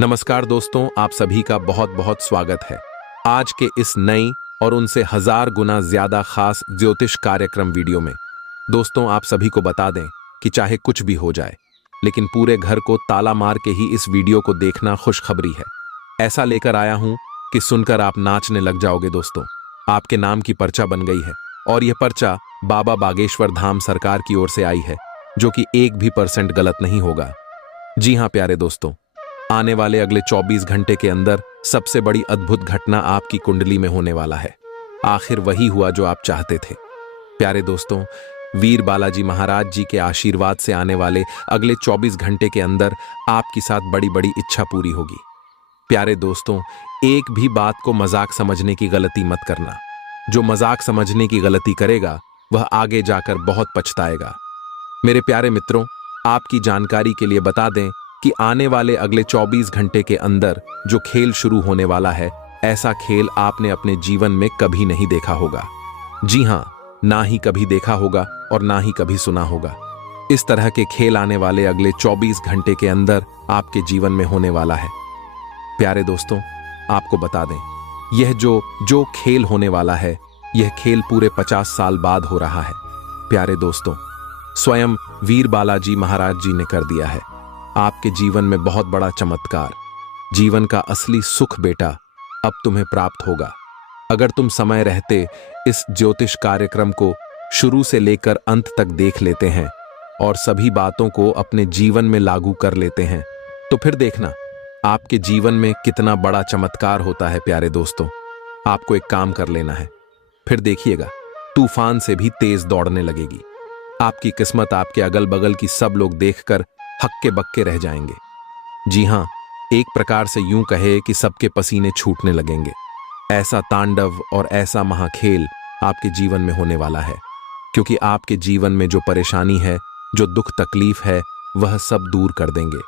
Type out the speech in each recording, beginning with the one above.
नमस्कार दोस्तों, आप सभी का बहुत बहुत स्वागत है आज के इस नई और उनसे 1000 गुना ज्यादा खास ज्योतिष कार्यक्रम वीडियो में। दोस्तों, आप सभी को बता दें कि चाहे कुछ भी हो जाए, लेकिन पूरे घर को ताला मार के ही इस वीडियो को देखना खुशखबरी है। ऐसा लेकर आया हूं कि सुनकर आप नाचने लग जाओगे। दोस्तों, आपके नाम की पर्चा बन गई है और यह पर्चा बाबा बागेश्वर धाम सरकार की ओर से आई है, जो कि 1% भी गलत नहीं होगा। जी हां प्यारे दोस्तों, आने वाले अगले 24 घंटे के अंदर सबसे बड़ी अद्भुत घटना आपकी कुंडली में होने वाला है। आखिर वही हुआ जो आप चाहते थे। प्यारे दोस्तों, वीर बालाजी महाराज जी के आशीर्वाद से आने वाले अगले 24 घंटे के अंदर आपकी साथ बड़ी बड़ी इच्छा पूरी होगी। प्यारे दोस्तों, एक भी बात को मजाक समझने की गलती मत करना। जो मजाक समझने की गलती करेगा वह आगे जाकर बहुत पछताएगा। मेरे प्यारे मित्रों, आपकी जानकारी के लिए बता दें कि आने वाले अगले 24 घंटे के अंदर जो खेल शुरू होने वाला है, ऐसा खेल आपने अपने जीवन में कभी नहीं देखा होगा। जी हां, ना ही कभी देखा होगा और ना ही कभी सुना होगा। इस तरह के खेल आने वाले अगले 24 घंटे के अंदर आपके जीवन में होने वाला है। प्यारे दोस्तों, आपको बता दें, यह जो खेल होने वाला है, यह खेल पूरे 50 साल बाद हो रहा है। प्यारे दोस्तों, स्वयं वीर बालाजी महाराज जी ने कर दिया है। आपके जीवन में बहुत बड़ा चमत्कार, जीवन का असली सुख बेटा अब तुम्हें प्राप्त होगा। अगर तुम समय रहते इस ज्योतिष कार्यक्रम को शुरू से लेकर अंत तक देख लेते हैं और सभी बातों को अपने जीवन में लागू कर लेते हैं, तो फिर देखना आपके जीवन में कितना बड़ा चमत्कार होता है। प्यारे दोस्तों, आपको एक काम कर लेना है, फिर देखिएगा तूफान से भी तेज दौड़ने लगेगी। आपकी किस्मत आपके अगल बगल की सब लोग देखकर हक्के बक्के रह जाएंगे। जी हां, एक प्रकार से यूं कहे कि सबके पसीने छूटने लगेंगे। ऐसा तांडव और ऐसा महाखेल आपके जीवन में होने वाला है, क्योंकि आपके जीवन में जो परेशानी है, जो दुख तकलीफ है, वह सब दूर कर देंगे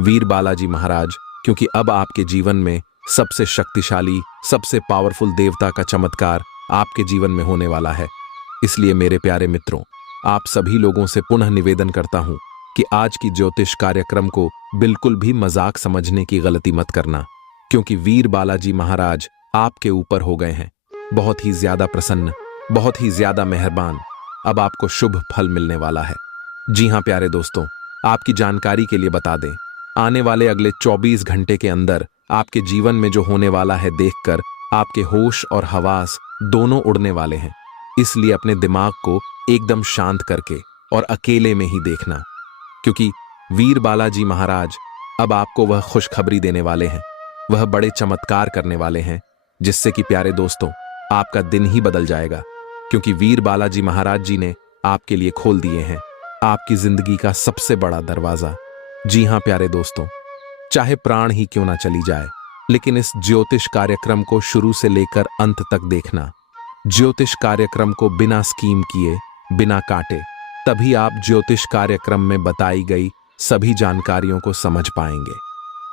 वीर बालाजी महाराज। क्योंकि अब आपके जीवन में सबसे शक्तिशाली, सबसे पावरफुल देवता का चमत्कार आपके जीवन में होने वाला है। इसलिए मेरे प्यारे मित्रों, आप सभी लोगों से पुनः निवेदन करता हूं कि आज की ज्योतिष कार्यक्रम को बिल्कुल भी मजाक समझने की गलती मत करना, क्योंकि वीर बालाजी महाराज आपके ऊपर हो गए हैं बहुत ही ज्यादा प्रसन्न, बहुत ही ज्यादा मेहरबान। अब आपको शुभ फल मिलने वाला है। जी हां प्यारे दोस्तों, आपकी जानकारी के लिए बता दें, आने वाले अगले 24 घंटे के अंदर आपके जीवन में जो होने वाला है, देखकर आपके होश और हवास दोनों उड़ने वाले हैं। इसलिए अपने दिमाग को एकदम शांत करके और अकेले में ही देखना, क्योंकि वीर बालाजी महाराज अब आपको वह खुशखबरी देने वाले हैं, वह बड़े चमत्कार करने वाले हैं, जिससे कि प्यारे दोस्तों आपका दिन ही बदल जाएगा। क्योंकि वीर बालाजी महाराज जी ने आपके लिए खोल दिए हैं आपकी जिंदगी का सबसे बड़ा दरवाजा। जी हां प्यारे दोस्तों, चाहे प्राण ही क्यों ना चली जाए, लेकिन इस ज्योतिष कार्यक्रम को शुरू से लेकर अंत तक देखना। ज्योतिष कार्यक्रम को बिना स्कीम किए, बिना काटे, तभी आप ज्योतिष कार्यक्रम में बताई गई सभी जानकारियों को समझ पाएंगे।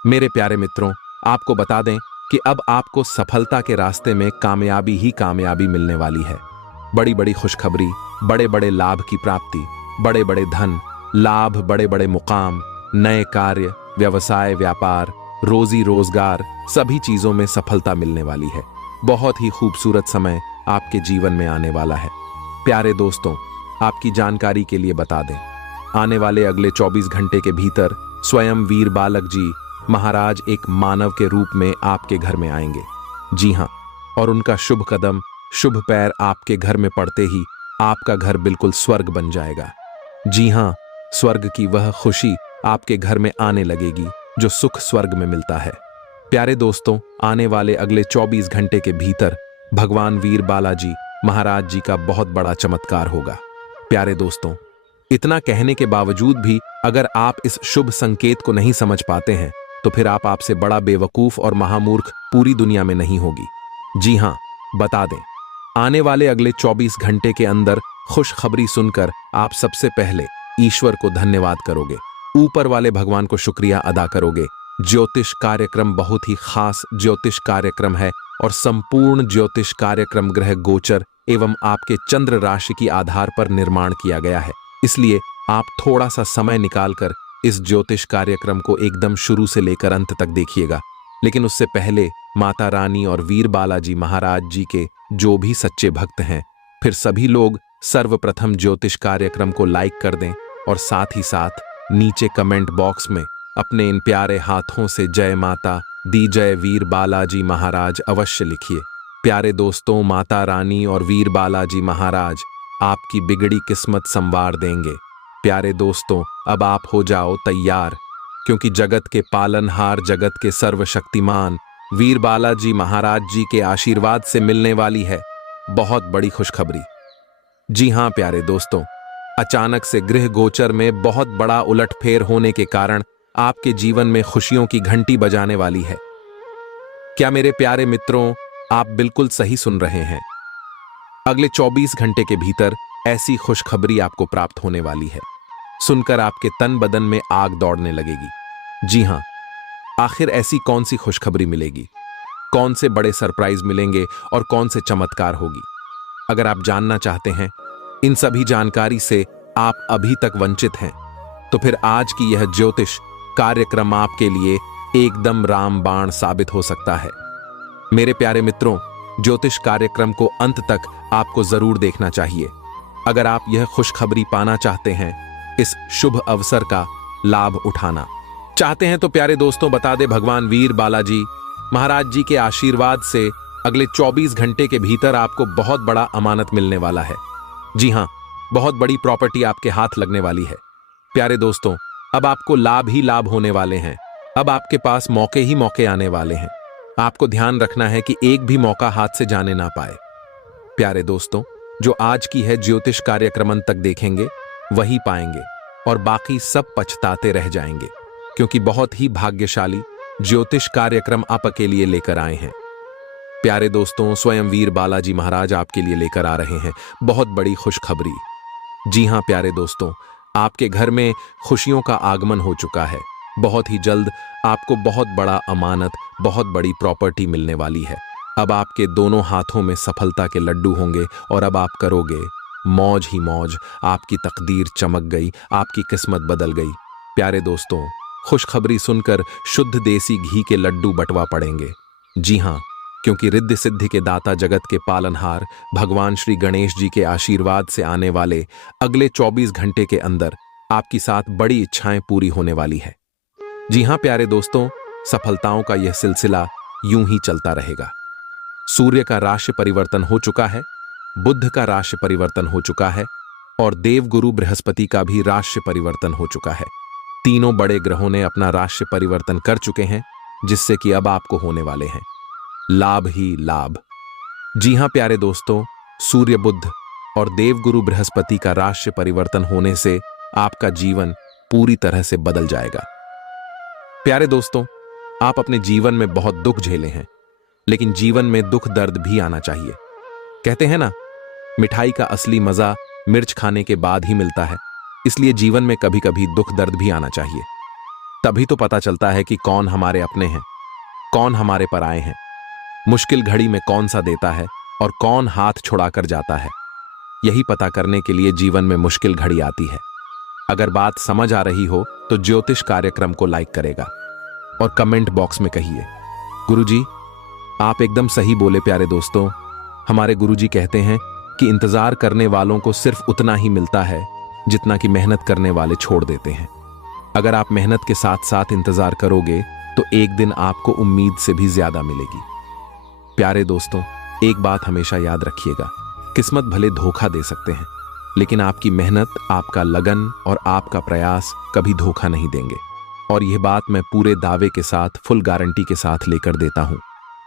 मेरे प्यारे मित्रों, आपको बता दें कि अब आपको सफलता के रास्ते में कामयाबी ही कामयाबी मिलने वाली है। बड़ी बड़ी खुशखबरी, बड़े बड़े लाभ की प्राप्ति, बड़े बड़े धन लाभ, बड़े बड़े मुकाम, नए कार्य, व्यवसाय, व्यापार, रोजी रोजगार, सभी चीजों में सफलता मिलने वाली है। बहुत ही खूबसूरत समय आपके जीवन में आने वाला है। प्यारे दोस्तों, आपकी जानकारी के लिए बता दें, आने वाले अगले 24 घंटे के भीतर स्वयं वीर बालक जी महाराज एक मानव के रूप में आपके घर में आएंगे। जी हां, और उनका शुभ कदम, शुभ पैर आपके घर में पड़ते ही आपका घर बिल्कुल स्वर्ग बन जाएगा। जी हां, स्वर्ग की वह खुशी आपके घर में आने लगेगी जो सुख स्वर्ग में मिलता है। प्यारे दोस्तों, आने वाले अगले 24 घंटे के भीतर भगवान वीर बालाजी महाराज जी का बहुत बड़ा चमत्कार होगा। प्यारे दोस्तों, इतना कहने के बावजूद भी अगर आप इस शुभ संकेत को नहीं समझ पाते हैं, तो फिर आपसे बड़ा बेवकूफ और महामूर्ख पूरी दुनिया में नहीं होगी। जी हां, बता दें, आने वाले अगले 24 घंटे के अंदर खुशखबरी सुनकर आप सबसे पहले ईश्वर को धन्यवाद करोगे, ऊपर वाले भगवान को शुक्रिया अदा करोगे। ज्योतिष कार्यक्रम बहुत ही खास ज्योतिष कार्यक्रम है और संपूर्ण ज्योतिष कार्यक्रम ग्रह गोचर एवं आपके चंद्र राशि की आधार पर निर्माण किया गया है। इसलिए आप थोड़ा सा समय निकालकर इस ज्योतिष कार्यक्रम को एकदम शुरू से लेकर अंत तक देखिएगा। लेकिन उससे पहले माता रानी और वीर बालाजी महाराज जी के जो भी सच्चे भक्त हैं, फिर सभी लोग सर्वप्रथम ज्योतिष कार्यक्रम को लाइक कर दें और साथ ही साथ नीचे कमेंट बॉक्स में अपने इन प्यारे हाथों से जय माता दी जय वीर बालाजी महाराज अवश्य लिखिए। प्यारे दोस्तों, माता रानी और वीर बालाजी महाराज आपकी बिगड़ी किस्मत संवार देंगे। प्यारे दोस्तों, अब आप हो जाओ तैयार, क्योंकि जगत के पालनहार, जगत के सर्वशक्तिमान वीर बालाजी महाराज जी के आशीर्वाद से मिलने वाली है बहुत बड़ी खुशखबरी। जी हां प्यारे दोस्तों, अचानक से गृह गोचर में बहुत बड़ा उलटफेर होने के कारण आपके जीवन में खुशियों की घंटी बजाने वाली है। क्या मेरे प्यारे मित्रों, आप बिल्कुल सही सुन रहे हैं। अगले 24 घंटे के भीतर ऐसी खुशखबरी आपको प्राप्त होने वाली है, सुनकर आपके तन बदन में आग दौड़ने लगेगी। जी हां, आखिर ऐसी कौन सी खुशखबरी मिलेगी, कौन से बड़े सरप्राइज मिलेंगे और कौन से चमत्कार होगी? अगर आप जानना चाहते हैं इन सभी जानकारी से आप अभी तक वंचित हैं, तो फिर आज की यह ज्योतिष कार्यक्रम आपके लिए एकदम रामबाण साबित हो सकता है। मेरे प्यारे मित्रों, ज्योतिष कार्यक्रम को अंत तक आपको जरूर देखना चाहिए अगर आप यह खुशखबरी पाना चाहते हैं, इस शुभ अवसर का लाभ उठाना चाहते हैं। तो प्यारे दोस्तों, बता दे भगवान वीर बालाजी महाराज जी के आशीर्वाद से अगले 24 घंटे के भीतर आपको बहुत बड़ा अमानत मिलने वाला है। जी हां, बहुत बड़ी प्रॉपर्टी आपके हाथ लगने वाली है। प्यारे दोस्तों, अब आपको लाभ ही लाभ होने वाले हैं। अब आपके पास मौके ही मौके आने वाले हैं। आपको ध्यान रखना है कि एक भी मौका हाथ से जाने ना पाए। प्यारे दोस्तों, जो आज की है ज्योतिष कार्यक्रम तक देखेंगे वही पाएंगे और बाकी सब पछताते रह जाएंगे, क्योंकि बहुत ही भाग्यशाली ज्योतिष कार्यक्रम आपके लिए लेकर आए हैं। प्यारे दोस्तों, स्वयं वीर बालाजी महाराज आपके लिए लेकर आ रहे हैं बहुत बड़ी खुशखबरी। जी हां प्यारे दोस्तों, आपके घर में खुशियों का आगमन हो चुका है। बहुत ही जल्द आपको बहुत बड़ा अमानत, बहुत बड़ी प्रॉपर्टी मिलने वाली है। अब आपके दोनों हाथों में सफलता के लड्डू होंगे और अब आप करोगे मौज ही मौज। आपकी तकदीर चमक गई, आपकी किस्मत बदल गई। प्यारे दोस्तों, खुशखबरी सुनकर शुद्ध देसी घी के लड्डू बंटवा पड़ेंगे। जी हां, क्योंकि रिद्धि सिद्धि के दाता, जगत के पालनहार भगवान श्री गणेश जी के आशीर्वाद से आने वाले अगले 24 घंटे के अंदर आपकी साथ बड़ी इच्छाएं पूरी होने वाली है। जी हां प्यारे दोस्तों, सफलताओं का यह सिलसिला यूं ही चलता रहेगा। सूर्य का राशि परिवर्तन हो चुका है, बुध का राशि परिवर्तन हो चुका है और देवगुरु बृहस्पति का भी राशि परिवर्तन हो चुका है। तीनों बड़े ग्रहों ने अपना राशि परिवर्तन कर चुके हैं, जिससे कि अब आपको होने वाले हैं लाभ ही लाभ। जी हां प्यारे दोस्तों, सूर्य बुध और देवगुरु बृहस्पति का राशि परिवर्तन होने से आपका जीवन पूरी तरह से बदल जाएगा। प्यारे दोस्तों, आप अपने जीवन में बहुत दुख झेले हैं, लेकिन जीवन में दुख दर्द भी आना चाहिए। कहते हैं ना, मिठाई का असली मजा मिर्च खाने के बाद ही मिलता है। इसलिए जीवन में कभी कभी दुख दर्द भी आना चाहिए। तभी तो पता चलता है कि कौन हमारे अपने हैं, कौन हमारे पराए हैं, मुश्किल घड़ी में कौन सा देता है और कौन हाथ छुड़ाकर जाता है। यही पता करने के लिए जीवन में मुश्किल घड़ी आती है। अगर बात समझ आ रही हो तो ज्योतिष कार्यक्रम को लाइक करेगा और कमेंट बॉक्स में कहिए, गुरुजी आप एकदम सही बोले। प्यारे दोस्तों, हमारे गुरुजी कहते हैं कि इंतजार करने वालों को सिर्फ उतना ही मिलता है जितना कि मेहनत करने वाले छोड़ देते हैं। अगर आप मेहनत के साथ साथ इंतजार करोगे तो एक दिन आपको उम्मीद से भी ज्यादा मिलेगी। प्यारे दोस्तों, एक बात हमेशा याद रखिएगा, किस्मत भले धोखा दे सकते हैं, लेकिन आपकी मेहनत, आपका लगन और आपका प्रयास कभी धोखा नहीं देंगे। और यह बात मैं पूरे दावे के साथ, फुल गारंटी के साथ लेकर देता हूं।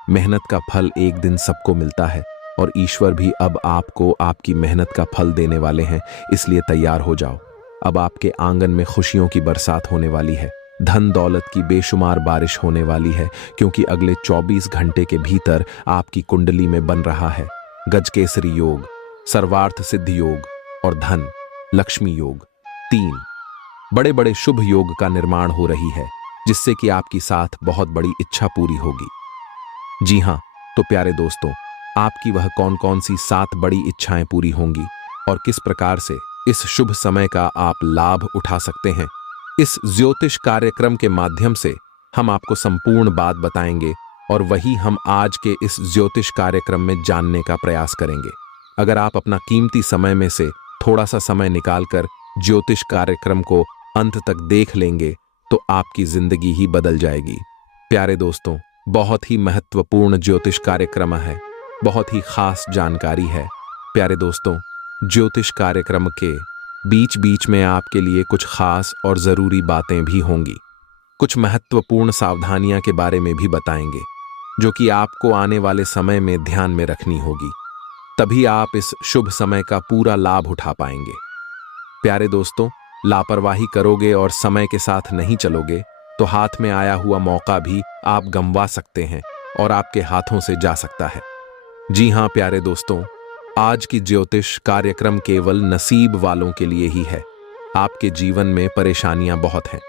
मेहनत का फल एक दिन सबको मिलता है और ईश्वर भी अब आपको आपकी मेहनत का फल देने वाले हैं। इसलिए तैयार हो जाओ। अब आपके आंगन में खुशियों की बरसात होने वाली है, धन दौलत की बेशुमार बारिश होने वाली है, क्योंकि अगले 24 घंटे के भीतर आपकी कुंडली में बन रहा है गजकेसरी योग, सर्वार्थ सिद्धि योग और धन लक्ष्मी योग। 3 बड़े बड़े शुभ योग का निर्माण हो रही है, जिससे कि आपकी साथ बहुत बड़ी इच्छा पूरी होगी। जी हां, तो प्यारे दोस्तों, आपकी वह कौन कौन सी 7 बड़ी इच्छाएं पूरी होंगी और किस प्रकार से इस शुभ समय का आप लाभ उठा सकते हैं, इस ज्योतिष कार्यक्रम के माध्यम से हम आपको संपूर्ण बात बताएंगे और वही हम आज के इस ज्योतिष कार्यक्रम में जानने का प्रयास करेंगे। अगर आप अपना कीमती समय में से थोड़ा सा समय निकालकर ज्योतिष कार्यक्रम को अंत तक देख लेंगे तो आपकी जिंदगी ही बदल जाएगी। प्यारे दोस्तों, बहुत ही महत्वपूर्ण ज्योतिष कार्यक्रम है, बहुत ही खास जानकारी है। प्यारे दोस्तों, ज्योतिष कार्यक्रम के बीच बीच में आपके लिए कुछ खास और जरूरी बातें भी होंगी। कुछ महत्वपूर्ण सावधानियां के बारे में भी बताएंगे जो कि आपको आने वाले समय में ध्यान में रखनी होगी, तभी आप इस शुभ समय का पूरा लाभ उठा पाएंगे। प्यारे दोस्तों, लापरवाही करोगे और समय के साथ नहीं चलोगे तो हाथ में आया हुआ मौका भी आप गंवा सकते हैं और आपके हाथों से जा सकता है। जी हां प्यारे दोस्तों, आज की ज्योतिष कार्यक्रम केवल नसीब वालों के लिए ही है। आपके जीवन में परेशानियां बहुत हैं।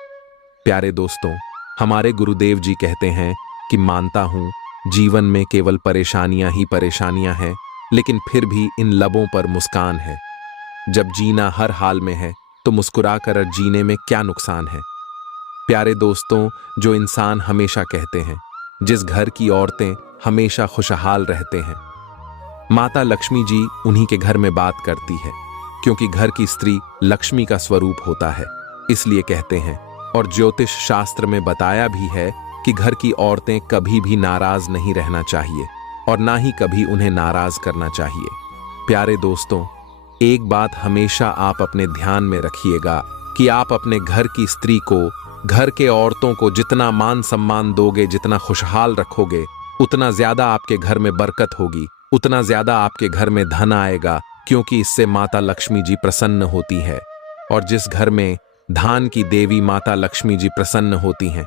प्यारे दोस्तों, हमारे गुरुदेव जी कहते हैं कि मानता हूं जीवन में केवल परेशानियां ही परेशानियां हैं, लेकिन फिर भी इन लबों पर मुस्कान है। जब जीना हर हाल में है तो मुस्कुराकर जीने में क्या नुकसान है। प्यारे दोस्तों, जो इंसान हमेशा कहते हैं, जिस घर की औरतें हमेशा खुशहाल रहते हैं, माता लक्ष्मी जी उन्हीं के घर में बात करती है, क्योंकि घर की स्त्री लक्ष्मी का स्वरूप होता है, इसलिए कहते हैं। और ज्योतिष शास्त्र में बताया भी है कि घर की औरतें कभी भी नाराज नहीं रहना चाहिए और ना ही कभी उन्हें नाराज करना चाहिए। प्यारे दोस्तों, एक बात हमेशा आप अपने ध्यान में रखिएगा कि आप अपने घर की स्त्री को, घर के औरतों को जितना मान सम्मान दोगे, जितना खुशहाल रखोगे, उतना ज्यादा आपके घर में बरकत होगी, उतना ज्यादा आपके घर में धन आएगा, क्योंकि इससे माता लक्ष्मी जी प्रसन्न होती है। और जिस घर में धान की देवी माता लक्ष्मी जी प्रसन्न होती हैं,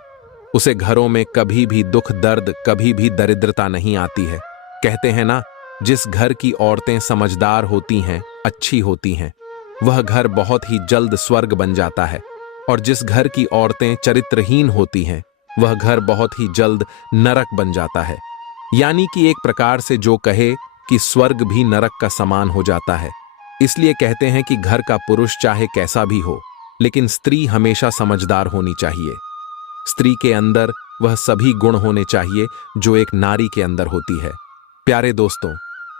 उसे घरों में कभी भी दुख दर्द, कभी भी दरिद्रता नहीं आती है। कहते हैं ना, जिस घर की औरतें समझदार होती हैं, अच्छी होती हैं, वह घर बहुत ही जल्द स्वर्ग बन जाता है। और जिस घर की औरतें चरित्रहीन होती हैं, वह घर बहुत ही जल्द नरक बन जाता है। यानी कि एक प्रकार से जो कहे कि स्वर्ग भी नरक का समान हो जाता है। इसलिए कहते हैं कि घर का पुरुष चाहे कैसा भी हो, लेकिन स्त्री हमेशा समझदार होनी चाहिए। स्त्री के अंदर वह सभी गुण होने चाहिए जो एक नारी के अंदर होती है। प्यारे दोस्तों,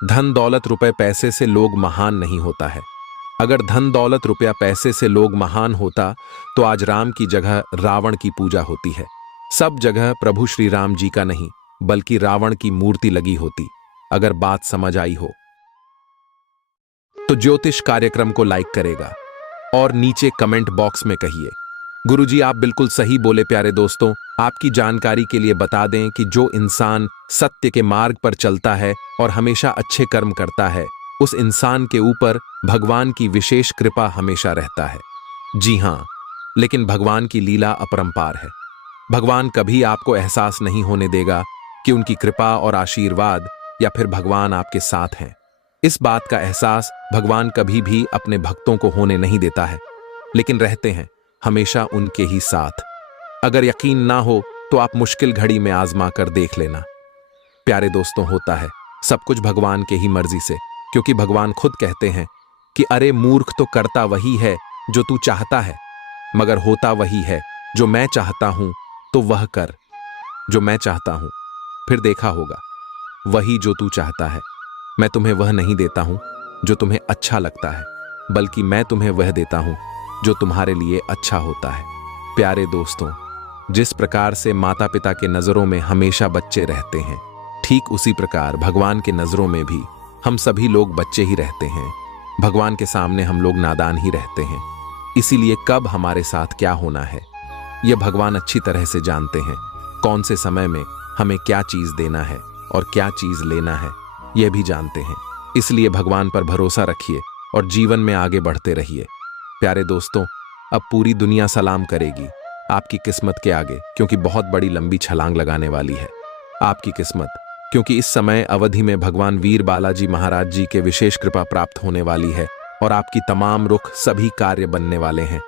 धन दौलत रुपए पैसे से लोग महान नहीं होता है। अगर धन दौलत रुपया पैसे से लोग महान होता तो आज राम की जगह रावण की पूजा होती है। सब जगह प्रभु श्री राम जी का नहीं बल्कि रावण की मूर्ति लगी होती। अगर बात समझ आई हो तो ज्योतिष कार्यक्रम को लाइक करेगा और नीचे कमेंट बॉक्स में कहिए, गुरुजी आप बिल्कुल सही बोले। प्यारे दोस्तों, आपकी जानकारी के लिए बता दें कि जो इंसान सत्य के मार्ग पर चलता है और हमेशा अच्छे कर्म करता है, उस इंसान के ऊपर भगवान की विशेष कृपा हमेशा रहता है। जी हाँ, लेकिन भगवान की लीला अपरंपार है। भगवान कभी आपको एहसास नहीं होने देगा कि उनकी कृपा और आशीर्वाद या फिर भगवान आपके साथ हैं। इस बात का एहसास भगवान कभी भी अपने भक्तों को होने नहीं देता है, लेकिन रहते हैं हमेशा उनके ही साथ। अगर यकीन ना हो तो आप मुश्किल घड़ी में आजमा कर देख लेना। प्यारे दोस्तों, होता है सब कुछ भगवान के ही मर्जी से, क्योंकि भगवान खुद कहते हैं कि अरे मूर्ख, तो करता वही है जो तू चाहता है, मगर होता वही है जो मैं चाहता हूं, तो वह कर जो मैं चाहता हूं, फिर देखा होगा वही जो तू चाहता है। मैं तुम्हें वह नहीं देता हूं जो तुम्हें अच्छा लगता है, बल्कि मैं तुम्हें वह देता हूं जो तुम्हारे लिए अच्छा होता है। प्यारे दोस्तों, जिस प्रकार से माता पिता के नजरों में हमेशा बच्चे रहते हैं, ठीक उसी प्रकार भगवान के नजरों में भी हम सभी लोग बच्चे ही रहते हैं। भगवान के सामने हम लोग नादान ही रहते हैं। इसीलिए कब हमारे साथ क्या होना है, यह भगवान अच्छी तरह से जानते हैं। कौन से समय में हमें क्या चीज देना है और क्या चीज लेना है, यह भी जानते हैं। इसलिए भगवान पर भरोसा रखिए और जीवन में आगे बढ़ते रहिए। प्यारे दोस्तों, अब पूरी दुनिया सलाम करेगी आपकी किस्मत के आगे, क्योंकि बहुत बड़ी लंबी छलांग लगाने वाली है आपकी किस्मत, क्योंकि इस समय अवधि में भगवान वीर बालाजी महाराज जी के विशेष कृपा प्राप्त होने वाली है और आपकी तमाम रुख सभी कार्य बनने वाले हैं।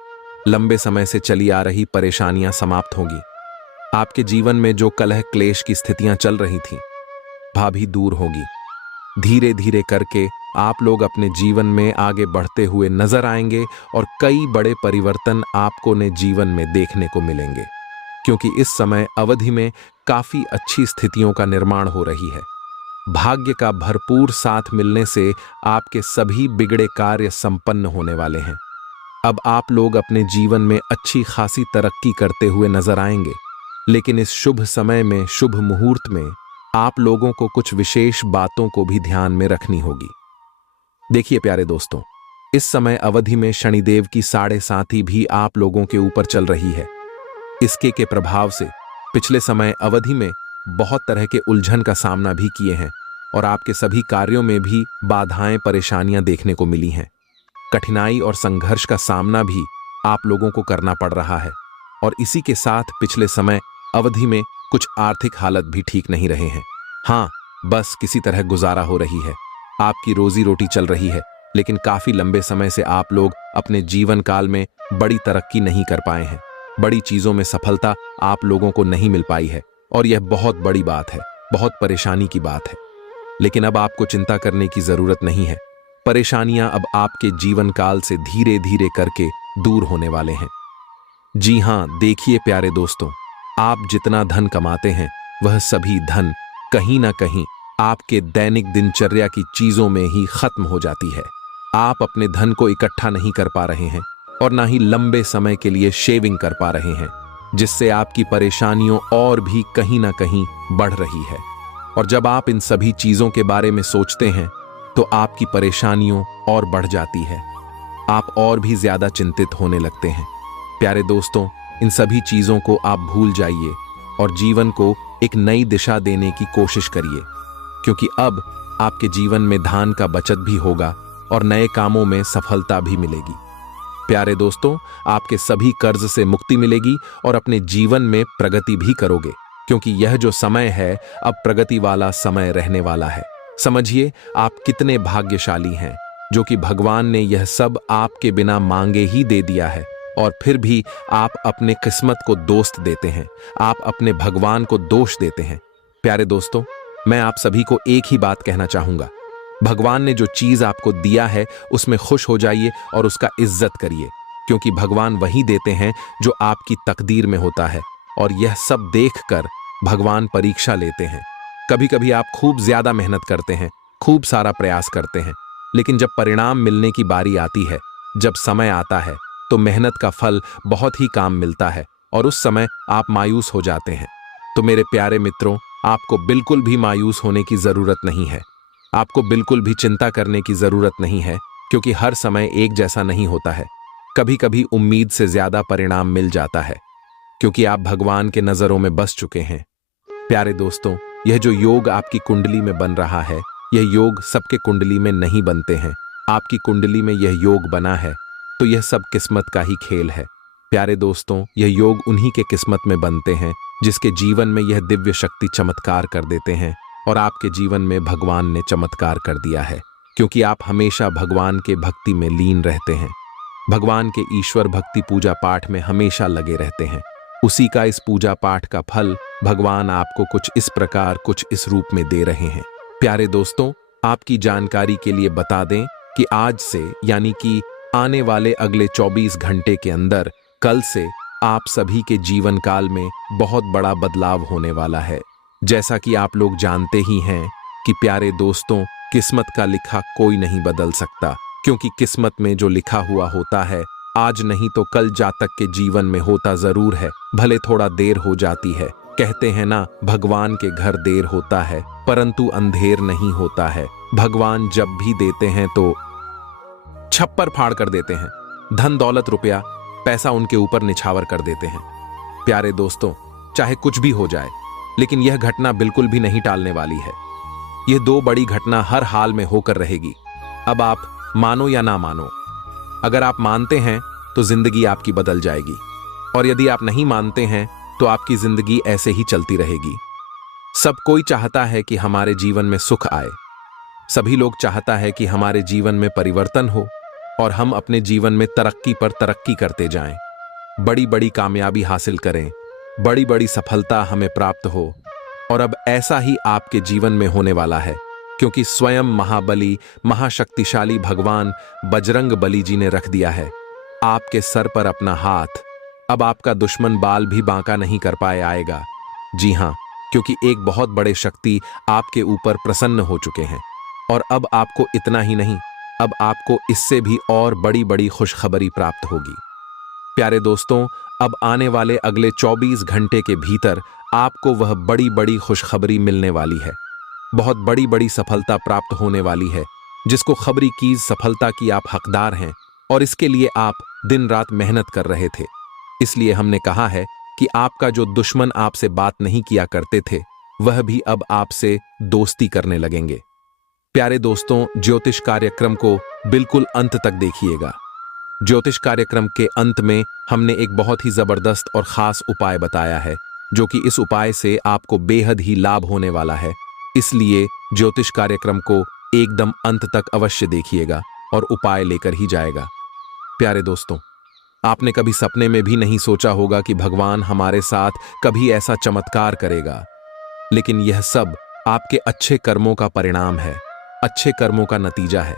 लंबे समय से चली आ रही परेशानियां समाप्त होंगी। आपके जीवन में जो कलह क्लेश की स्थितियां चल रही थीं, भाभी दूर होगी। धीरे धीरे करके आप लोग अपने जीवन में आगे बढ़ते हुए नजर आएंगे और कई बड़े परिवर्तन आपको ने जीवन में देखने को मिलेंगे, क्योंकि इस समय अवधि में काफी अच्छी स्थितियों का निर्माण हो रही है। भाग्य का भरपूर साथ मिलने से आपके सभी बिगड़े कार्य संपन्न होने वाले हैं। अब आप लोग अपने जीवन में अच्छी खासी तरक्की करते हुए नजर आएंगे, लेकिन इस शुभ समय में, शुभ मुहूर्त में आप लोगों को कुछ विशेष बातों को भी ध्यान में रखनी होगी। देखिए प्यारे दोस्तों, इस समय अवधि में शनिदेव की 7.5 भी आप लोगों के ऊपर चल रही है। इसके के प्रभाव से पिछले समय अवधि में बहुत तरह के उलझन का सामना भी किए हैं और आपके सभी कार्यों में भी बाधाएं, परेशानियां देखने को मिली हैं। कठिनाई और संघर्ष का सामना भी आप लोगों को करना पड़ रहा है और इसी के साथ पिछले समय अवधि में कुछ आर्थिक हालत भी ठीक नहीं रहे हैं। हाँ, बस किसी तरह गुजारा हो रही है, आपकी रोजी रोटी चल रही है, लेकिन काफी लंबे समय से आप लोग अपने जीवन काल में बड़ी तरक्की नहीं कर पाए हैं। बड़ी चीजों में सफलता आप लोगों को नहीं मिल पाई है और यह बहुत बड़ी बात है, बहुत परेशानी की बात है। लेकिन अब आपको चिंता करने की जरूरत नहीं है। परेशानियां अब आपके जीवन काल से धीरे धीरे करके दूर होने वाले हैं। जी हां, देखिए प्यारे दोस्तों, आप जितना धन कमाते हैं वह सभी धन कहीं ना कहीं आपके दैनिक दिनचर्या की चीजों में ही खत्म हो जाती है। आप अपने धन को इकट्ठा नहीं कर पा रहे हैं और ना ही लंबे समय के लिए शेविंग कर पा रहे हैं, जिससे आपकी परेशानियों और भी कहीं ना कहीं बढ़ रही है। और जब आप इन सभी चीजों के बारे में सोचते हैं तो आपकी परेशानियों और बढ़ जाती है, आप और भी ज्यादा चिंतित होने लगते हैं। प्यारे दोस्तों, इन सभी चीजों को आप भूल जाइए और जीवन को एक नई दिशा देने की कोशिश करिए, क्योंकि अब आपके जीवन में धन का बचत भी होगा और नए कामों में सफलता भी मिलेगी। प्यारे दोस्तों, आपके सभी कर्ज से मुक्ति मिलेगी और अपने जीवन में प्रगति भी करोगे, क्योंकि यह जो समय है अब प्रगति वाला समय रहने वाला है। समझिए आप कितने भाग्यशाली हैं, जो कि भगवान ने यह सब आपके बिना मांगे ही दे दिया है और फिर भी आप अपने किस्मत को दोस्त देते हैं, आप अपने भगवान को दोष देते हैं। प्यारे दोस्तों, मैं आप सभी को एक ही बात कहना चाहूंगा, भगवान ने जो चीज आपको दिया है उसमें खुश हो जाइए और उसका इज्जत करिए, क्योंकि भगवान वही देते हैं जो आपकी तकदीर में होता है और यह सब देखकर भगवान परीक्षा लेते हैं। कभी कभी आप खूब ज्यादा मेहनत करते हैं, खूब सारा प्रयास करते हैं, लेकिन जब परिणाम मिलने की बारी आती है, जब समय आता है, तो मेहनत का फल बहुत ही काम मिलता है और उस समय आप मायूस हो जाते हैं। तो मेरे प्यारे मित्रों, आपको बिल्कुल भी मायूस होने की जरूरत नहीं है, आपको बिल्कुल भी चिंता करने की जरूरत नहीं है, क्योंकि हर समय एक जैसा नहीं होता है। कभी कभी उम्मीद से ज्यादा परिणाम मिल जाता है, क्योंकि आप भगवान के नजरों में बस चुके हैं। प्यारे दोस्तों, यह जो योग आपकी कुंडली में बन रहा है, यह योग सबके कुंडली में नहीं बनते हैं। आपकी कुंडली में यह योग बना है तो यह सब किस्मत का ही खेल है। प्यारे दोस्तों, यह योग उन्हीं के किस्मत में बनते हैं जिसके जीवन में यह दिव्य शक्ति चमत्कार कर देते हैं, और आपके जीवन में भगवान ने चमत्कार कर दिया है, क्योंकि आप हमेशा भगवान के भक्ति में लीन रहते हैं, भगवान के ईश्वर भक्ति पूजा पाठ में हमेशा लगे रहते हैं। उसी का इस पूजा पाठ का फल भगवान आपको कुछ इस प्रकार, कुछ इस रूप में दे रहे हैं। प्यारे दोस्तों, आपकी जानकारी के लिए बता दें कि आज से, यानी कि आने वाले अगले 24 घंटे के अंदर, कल से आप सभी के जीवन काल में बहुत बड़ा बदलाव होने वाला है। जैसा कि आप लोग जानते ही हैं कि प्यारे दोस्तों, किस्मत का लिखा कोई नहीं बदल सकता, क्योंकि किस्मत में जो लिखा हुआ होता है, आज नहीं तो कल जातक के जीवन में होता जरूर है, भले थोड़ा देर हो जाती है। कहते हैं ना, भगवान के घर देर होता है परंतु अंधेर नहीं होता है। भगवान जब भी देते हैं तो छप्पर फाड़ कर देते हैं, धन दौलत रुपया पैसा उनके ऊपर निछावर कर देते हैं। प्यारे दोस्तों, चाहे कुछ भी हो जाए, लेकिन यह घटना बिल्कुल भी नहीं टालने वाली है। यह दो बड़ी घटना हर हाल में होकर रहेगी। अब आप मानो या ना मानो, अगर आप मानते हैं तो जिंदगी आपकी बदल जाएगी, और यदि आप नहीं मानते हैं तो आपकी जिंदगी ऐसे ही चलती रहेगी। सब कोई चाहता है कि हमारे जीवन में सुख आए, सभी लोग चाहता है कि हमारे जीवन में परिवर्तन हो और हम अपने जीवन में तरक्की पर तरक्की करते जाएं, बड़ी बड़ी कामयाबी हासिल करें, बड़ी बड़ी सफलता हमें प्राप्त हो। और अब ऐसा ही आपके जीवन में होने वाला है, क्योंकि स्वयं महाबली महाशक्तिशाली भगवान बजरंग बली जी ने रख दिया है आपके सर पर अपना हाथ। अब आपका दुश्मन बाल भी बांका नहीं कर पाए आएगा। जी हाँ, क्योंकि एक बहुत बड़े शक्ति आपके ऊपर प्रसन्न हो चुके हैं। और अब आपको इतना ही नहीं, अब आपको इससे भी और बड़ी बड़ी खुशखबरी प्राप्त होगी। प्यारे दोस्तों, अब आने वाले अगले 24 घंटे के भीतर आपको वह बड़ी बड़ी खुशखबरी मिलने वाली है। बहुत बड़ी बड़ी सफलता प्राप्त होने वाली है, जिसको खबरी की सफलता की आप हकदार हैं और इसके लिए आप दिन रात मेहनत कर रहे थे। इसलिए हमने कहा है कि आपका जो दुश्मन आपसे बात नहीं किया करते थे, वह भी अब आपसे दोस्ती करने लगेंगे। प्यारे दोस्तों, ज्योतिष कार्यक्रम को बिल्कुल अंत तक देखिएगा। ज्योतिष कार्यक्रम के अंत में हमने एक बहुत ही जबरदस्त और खास उपाय बताया है, जो कि इस उपाय से आपको बेहद ही लाभ होने वाला है। इसलिए ज्योतिष कार्यक्रम को एकदम अंत तक अवश्य देखिएगा और उपाय लेकर ही जाएगा। प्यारे दोस्तों, आपने कभी सपने में भी नहीं सोचा होगा कि भगवान हमारे साथ कभी ऐसा चमत्कार करेगा, लेकिन यह सब आपके अच्छे कर्मों का परिणाम है, अच्छे कर्मों का नतीजा है।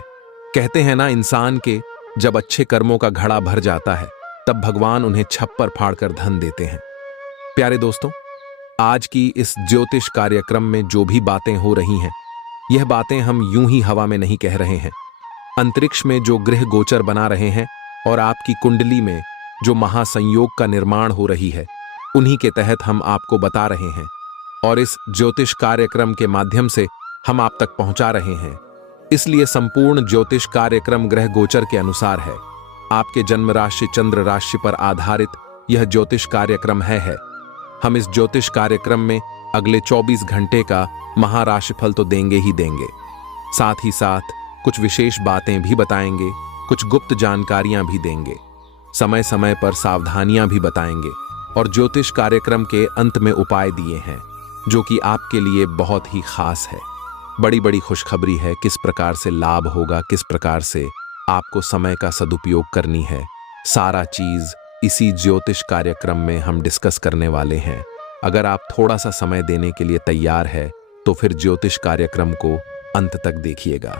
कहते हैं ना, इंसान के जब अच्छे कर्मों का घड़ा भर जाता है, तब भगवान उन्हें छप्पर फाड़कर धन देते हैं। प्यारे दोस्तों, आज की इस ज्योतिष कार्यक्रम में जो भी बातें हो रही हैं, यह बातें हम यूं ही हवा में नहीं कह रहे हैं। अंतरिक्ष में जो ग्रह गोचर बना रहे हैं और आपकी कुंडली में जो महासंयोग का निर्माण हो रही है, उन्हीं के तहत हम आपको बता रहे हैं और इस ज्योतिष कार्यक्रम के माध्यम से हम आप तक पहुंचा रहे हैं। इसलिए संपूर्ण ज्योतिष कार्यक्रम ग्रह गोचर के अनुसार है। आपके जन्म राशि चंद्र राशि पर आधारित यह ज्योतिष कार्यक्रम है। हम इस ज्योतिष कार्यक्रम में अगले 24 घंटे का महाराशिफल तो देंगे ही देंगे, साथ ही साथ कुछ विशेष बातें भी बताएंगे, कुछ गुप्त जानकारियां भी देंगे, समय समय पर सावधानियां भी बताएंगे और ज्योतिष कार्यक्रम के अंत में उपाय दिए हैं, जो कि आपके लिए बहुत ही खास है। बड़ी बड़ी खुशखबरी है, किस प्रकार से लाभ होगा, किस प्रकार से आपको समय का सदुपयोग करनी है, सारा चीज इसी ज्योतिष कार्यक्रम में हम डिस्कस करने वाले हैं। अगर आप थोड़ा सा समय देने के लिए तैयार है तो फिर ज्योतिष कार्यक्रम को अंत तक देखिएगा।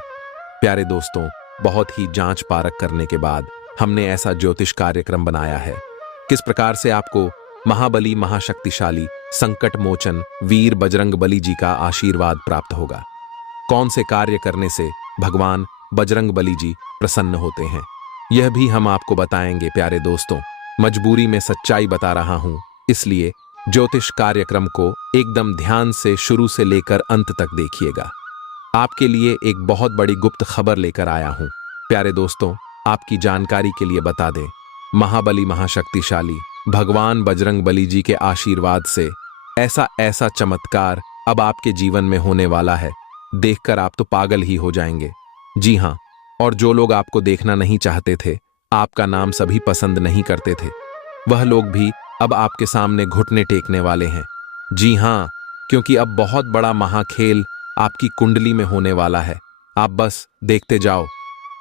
प्यारे दोस्तों, बहुत ही जांच परख करने के बाद हमने ऐसा ज्योतिष कार्यक्रम बनाया है, किस प्रकार से आपको महाबली महाशक्तिशाली संकट मोचन वीर बजरंग बली जी का आशीर्वाद प्राप्त होगा। कौन से कार्य करने से भगवान बजरंग बली जी प्रसन्न होते हैं, यह भी हम आपको बताएंगे। प्यारे दोस्तों, मजबूरी में सच्चाई बता रहा हूं, इसलिए ज्योतिष कार्यक्रम को एकदम ध्यान से शुरू से लेकर अंत तक देखिएगा। आपके लिए एक बहुत बड़ी गुप्त खबर लेकर आया हूं। प्यारे दोस्तों, आपकी जानकारी के लिए बता दें, महाबली महाशक्तिशाली भगवान बजरंग बली जी के आशीर्वाद से ऐसा ऐसा चमत्कार अब आपके जीवन में होने वाला है, देखकर आप तो पागल ही हो जाएंगे। जी हां, और जो लोग आपको देखना नहीं चाहते थे, आपका नाम सभी पसंद नहीं करते थे, वह लोग भी अब आपके सामने घुटने टेकने वाले हैं। जी हां, क्योंकि अब बहुत बड़ा महाखेल आपकी कुंडली में होने वाला है। आप बस देखते जाओ,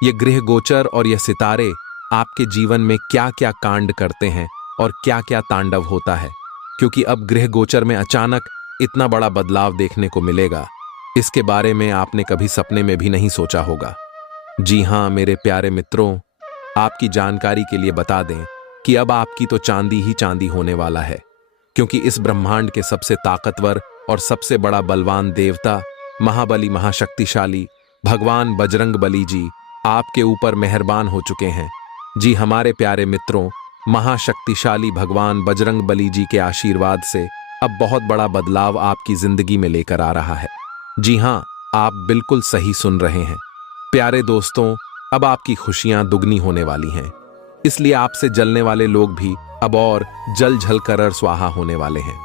ये गृह गोचर और यह सितारे आपके जीवन में क्या क्या कांड करते हैं और क्या क्या तांडव होता है, क्योंकि अब गृह गोचर में अचानक इतना बड़ा बदलाव देखने को मिलेगा। इसके बारे में आपने कभी सपने में भी नहीं सोचा होगा। जी हां मेरे प्यारे मित्रों, आपकी जानकारी के लिए बता दें कि अब आपकी तो चांदी ही चांदी होने वाला है, क्योंकि इस ब्रह्मांड के सबसे ताकतवर और सबसे बड़ा बलवान देवता महाबली महाशक्तिशाली भगवान बजरंग बली जी आपके ऊपर मेहरबान हो चुके हैं। जी हमारे प्यारे मित्रों, महाशक्तिशाली भगवान बजरंग बली जी के आशीर्वाद से अब बहुत बड़ा बदलाव आपकी जिंदगी में लेकर आ रहा है। जी हां, आप बिल्कुल सही सुन रहे हैं। प्यारे दोस्तों, अब आपकी खुशियां दुगनी होने वाली हैं, इसलिए आपसे जलने वाले लोग भी अब और जल जल कर स्वाहा होने वाले हैं,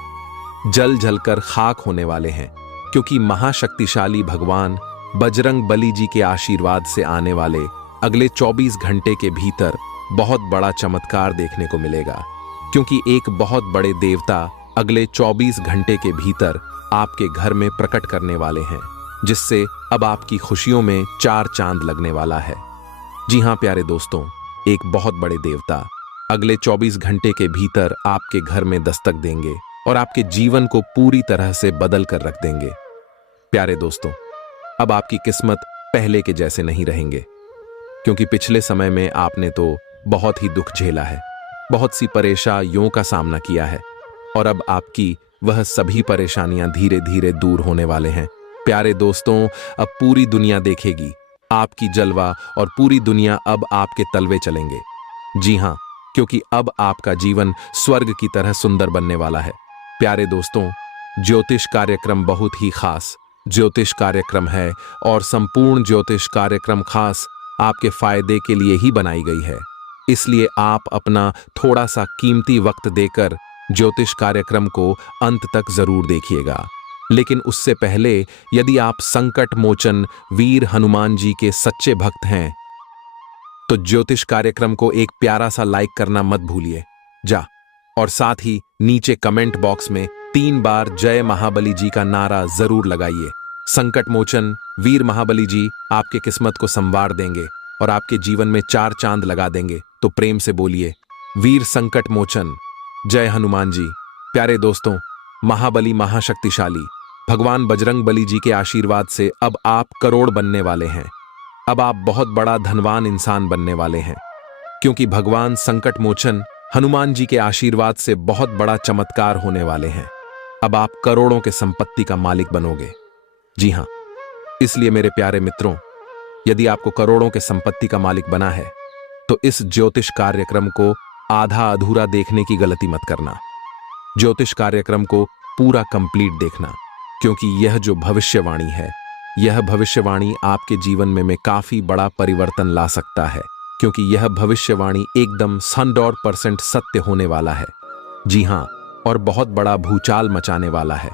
जल जल कर खाक होने वाले हैं, क्योंकि महाशक्तिशाली भगवान बजरंग बली जी के आशीर्वाद से आने वाले अगले 24 घंटे के भीतर बहुत बड़ा चमत्कार देखने को मिलेगा। क्योंकि एक बहुत बड़े देवता अगले 24 घंटे के भीतर आपके घर में प्रकट करने वाले हैं, जिससे अब आपकी खुशियों में 4 चांद लगने वाला है। जी हां प्यारे दोस्तों, एक बहुत बड़े देवता अगले 24 घंटे के भीतर आपके घर में दस्तक देंगे और आपके जीवन को पूरी तरह से बदल कर रख देंगे। प्यारे दोस्तों, अब आपकी किस्मत पहले के जैसे नहीं रहेंगे, क्योंकि पिछले समय में आपने तो बहुत ही दुख झेला है, बहुत सी परेशानियों का सामना किया है, और अब आपकी वह सभी परेशानियां धीरे धीरे दूर होने वाले हैं। प्यारे दोस्तों, अब पूरी दुनिया देखेगी आपकी जलवा, और पूरी दुनिया अब आपके तलवे चलेंगे। जी हाँ, क्योंकि अब आपका जीवन स्वर्ग की तरह सुंदर बनने वाला है। प्यारे दोस्तों, ज्योतिष कार्यक्रम बहुत ही खास ज्योतिष कार्यक्रम है, और संपूर्ण ज्योतिष कार्यक्रम खास आपके फायदे के लिए ही बनाई गई है। इसलिए आप अपना थोड़ा सा कीमती वक्त देकर ज्योतिष कार्यक्रम को अंत तक जरूर देखिएगा। लेकिन उससे पहले, यदि आप संकट मोचन वीर हनुमान जी के सच्चे भक्त हैं, तो ज्योतिष कार्यक्रम को एक प्यारा सा लाइक करना मत भूलिए और साथ ही नीचे कमेंट बॉक्स में 3 बार जय महाबली जी का नारा जरूर लगाइए। संकट मोचन वीर महाबली जी आपके किस्मत को संवार देंगे और आपके जीवन में 4 चांद लगा देंगे। तो प्रेम से बोलिए, वीर संकट मोचन, जय हनुमान जी। प्यारे दोस्तों, महाबली महाशक्तिशाली भगवान बजरंग बली जी के आशीर्वाद से अब आप करोड़ बनने वाले हैं। अब आप बहुत बड़ा धनवान इंसान बनने वाले हैं, क्योंकि भगवान संकट मोचन हनुमान जी के आशीर्वाद से बहुत बड़ा चमत्कार होने वाले हैं। अब आप करोड़ों के संपत्ति का मालिक बनोगे। जी हां, इसलिए मेरे प्यारे मित्रों, यदि आपको करोड़ों के संपत्ति का मालिक बना है, तो इस ज्योतिष कार्यक्रम को आधा अधूरा देखने की गलती मत करना। ज्योतिष कार्यक्रम को पूरा कंप्लीट देखना, क्योंकि यह जो भविष्यवाणी है, यह भविष्यवाणी आपके जीवन में काफी बड़ा परिवर्तन ला सकता है, क्योंकि यह भविष्यवाणी एकदम 100% सत्य होने वाला है। जी हां, और बहुत बड़ा भूचाल मचाने वाला है।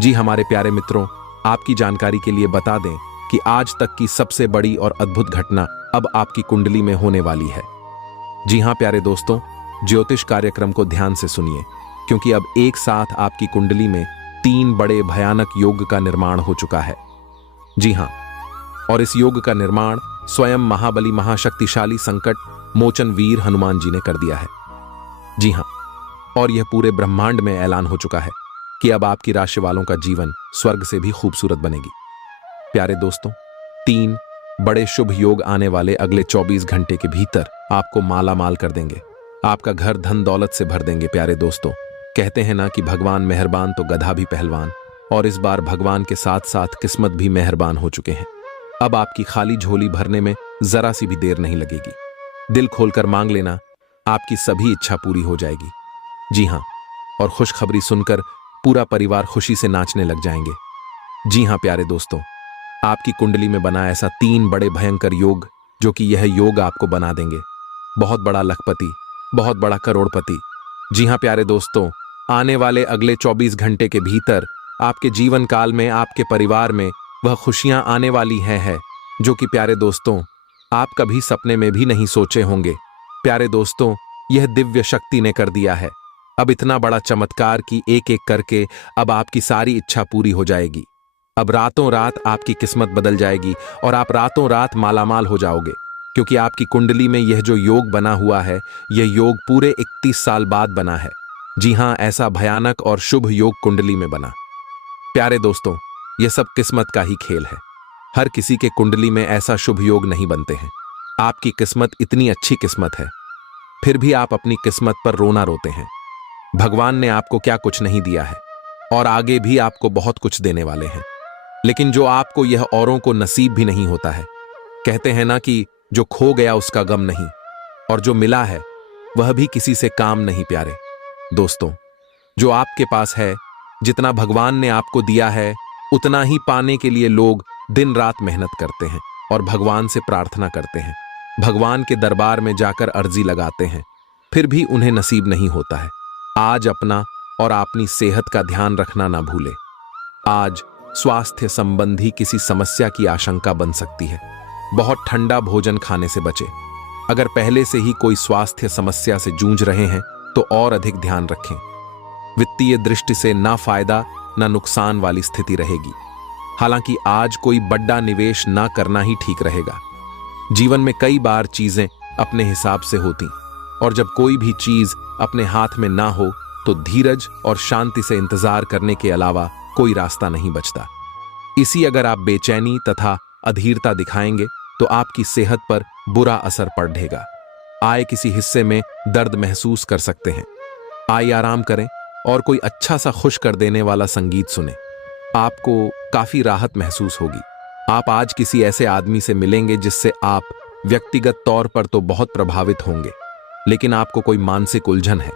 जी हमारे प्यारे मित्रों, आपकी जानकारी के लिए बता दें कि आज तक की सबसे बड़ी और अद्भुत घटना अब आपकी कुंडली में होने वाली है। जी हां प्यारे दोस्तों, ज्योतिष कार्यक्रम को ध्यान से सुनिए, क्योंकि अब एक साथ आपकी कुंडली में 3 बड़े भयानक योग का निर्माण हो चुका है। जी हां, और इस योग का निर्माण स्वयं महाबली महाशक्तिशाली संकट मोचन वीर हनुमान जी ने कर दिया है। जी हां, और यह पूरे ब्रह्मांड में ऐलान हो चुका है कि अब आपकी राशि वालों का जीवन स्वर्ग से भी खूबसूरत बनेगी। प्यारे दोस्तों, 3 बड़े शुभ योग आने वाले अगले 24 घंटे के भीतर आपको माला माल कर देंगे, आपका घर धन दौलत से भर देंगे। प्यारे दोस्तों, कहते हैं ना कि भगवान मेहरबान तो गधा भी पहलवान, और इस बार भगवान के साथ साथ किस्मत भी मेहरबान हो चुके हैं। अब आपकी खाली झोली भरने में जरा सी भी देर नहीं लगेगी। दिल खोलकर मांग लेना, आपकी सभी इच्छा पूरी हो जाएगी। जी हां, और खुशखबरी सुनकर पूरा परिवार खुशी से नाचने लग जाएंगे। जी हां प्यारे दोस्तों, आपकी कुंडली में बना ऐसा 3 बड़े भयंकर योग, जो कि यह योग आपको बना देंगे बहुत बड़ा लखपति, बहुत बड़ा करोड़पति। जी हां प्यारे दोस्तों, आने वाले अगले 24 घंटे के भीतर आपके जीवन काल में, आपके परिवार में वह खुशियां आने वाली है जो कि प्यारे दोस्तों आप कभी सपने में भी नहीं सोचे होंगे। प्यारे दोस्तों, यह दिव्य शक्ति ने कर दिया है अब इतना बड़ा चमत्कार कि एक एक करके अब आपकी सारी इच्छा पूरी हो जाएगी। अब रातों रात आपकी किस्मत बदल जाएगी और आप रातों रात मालामाल हो जाओगे, क्योंकि आपकी कुंडली में यह जो योग बना हुआ है, यह योग पूरे 31 साल बाद बना है। जी हां, ऐसा भयानक और शुभ योग कुंडली में बना। प्यारे दोस्तों, यह सब किस्मत का ही खेल है। हर किसी के कुंडली में ऐसा शुभ योग नहीं बनते हैं। आपकी किस्मत इतनी अच्छी किस्मत है, फिर भी आप अपनी किस्मत पर रोना रोते हैं। भगवान ने आपको क्या कुछ नहीं दिया है, और आगे भी आपको बहुत कुछ देने वाले हैं, लेकिन जो आपको यह औरों को नसीब भी नहीं होता है। कहते हैं ना कि जो खो गया उसका गम नहीं, और जो मिला है वह भी किसी से काम नहीं। प्यारे दोस्तों, जो आपके पास है, जितना भगवान ने आपको दिया है, उतना ही पाने के लिए लोग दिन रात मेहनत करते हैं और भगवान से प्रार्थना करते हैं, भगवान के दरबार में जाकर अर्जी लगाते हैं, फिर भी उन्हें नसीब नहीं होता है। आज अपना और अपनी सेहत का ध्यान रखना ना भूले। आज स्वास्थ्य संबंधी किसी समस्या की आशंका बन सकती है। बहुत ठंडा भोजन खाने से बचे। अगर पहले से ही कोई स्वास्थ्य समस्या से जूझ रहे हैं तो और अधिक ध्यान रखें। वित्तीय दृष्टि से ना फायदा ना नुकसान वाली स्थिति रहेगी। हालांकि आज कोई बड़ा निवेश ना करना ही ठीक रहेगा। जीवन में कई बार चीजें अपने हिसाब से होती, और जब कोई भी चीज अपने हाथ में ना हो तो धीरज और शांति से इंतजार करने के अलावा कोई रास्ता नहीं बचता। इसी अगर आप बेचैनी तथा अधीरता दिखाएंगे तो आपकी सेहत पर बुरा असर पड़ेगा। आय किसी हिस्से में दर्द महसूस कर सकते हैं। आइए आराम करें और कोई अच्छा सा खुश कर देने वाला संगीत सुने। आपको काफी राहत महसूस होगी। आप आज किसी ऐसे आदमी से मिलेंगे जिससे आप व्यक्तिगत तौर पर तो बहुत प्रभावित होंगे, लेकिन आपको कोई मानसिक उलझन है।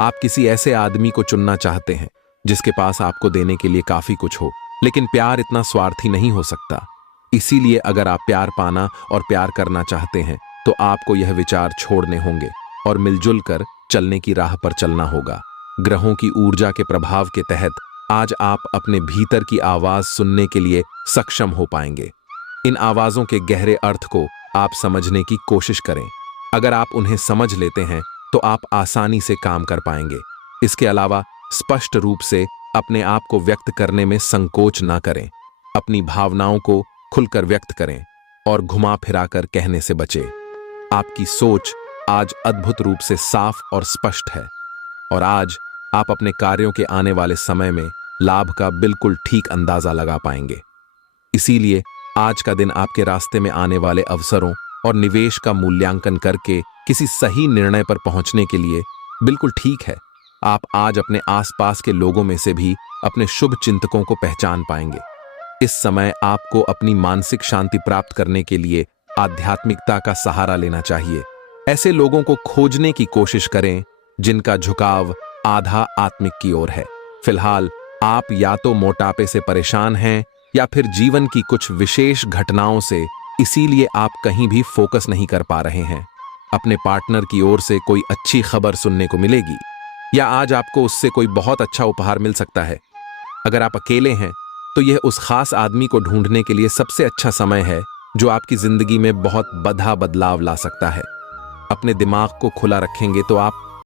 आप किसी ऐसे आदमी को चुनना चाहते हैं जिसके पास आपको देने के लिए काफी कुछ हो, लेकिन प्यार इतना स्वार्थी नहीं हो सकता। इसीलिए अगर आप प्यार पाना और प्यार करना चाहते हैं तो आपको यह विचार छोड़ने होंगे और मिलजुल कर चलने की राह पर चलना होगा। ग्रहों की ऊर्जा के प्रभाव के तहत आज आप अपने भीतर की आवाज सुनने के लिए सक्षम हो पाएंगे। इन आवाजों के गहरे अर्थ को आप समझने की कोशिश करें। अगर आप उन्हें समझ लेते हैं तो आप आसानी से काम कर पाएंगे। इसके अलावा स्पष्ट रूप से अपने आप को व्यक्त करने में संकोच ना करें। अपनी भावनाओं को खुलकर व्यक्त करें और घुमा फिरा कर कहने से बचें। आपकी सोच आज अद्भुत रूप से साफ और स्पष्ट है और आज आप अपने कार्यों के आने वाले समय में लाभ का बिल्कुल ठीक अंदाजा लगा पाएंगे। इसीलिए आज का दिन आपके रास्ते में आने वाले अवसरों और निवेश का मूल्यांकन करके किसी सही निर्णय पर पहुंचने के लिए बिल्कुल ठीक है। आप आज अपने आसपास के लोगों में से भी अपने शुभ चिंतकों को पहचान पाएंगे। इस समय आपको अपनी मानसिक शांति प्राप्त करने के लिए आध्यात्मिकता का सहारा लेना चाहिए। ऐसे लोगों को खोजने की कोशिश करें जिनका झुकाव आधा आत्मिक की ओर है। फिलहाल आप या तो मोटापे से परेशान हैं या फिर जीवन की कुछ विशेष घटनाओं से, इसीलिए आप कहीं भी फोकस नहीं कर पा रहे हैं। अपने पार्टनर की ओर से कोई अच्छी खबर सुनने को मिलेगी या आज आपको उससे कोई बहुत अच्छा उपहार मिल सकता है। अगर आप अकेले हैं तो यह उस खास आदमी को ढूंढने के लिए सबसे अच्छा समय है जो आपकी जिंदगी में बहुत बड़ा बदलाव ला सकता है। अपने दिमाग को खुला रखेंगे तो आप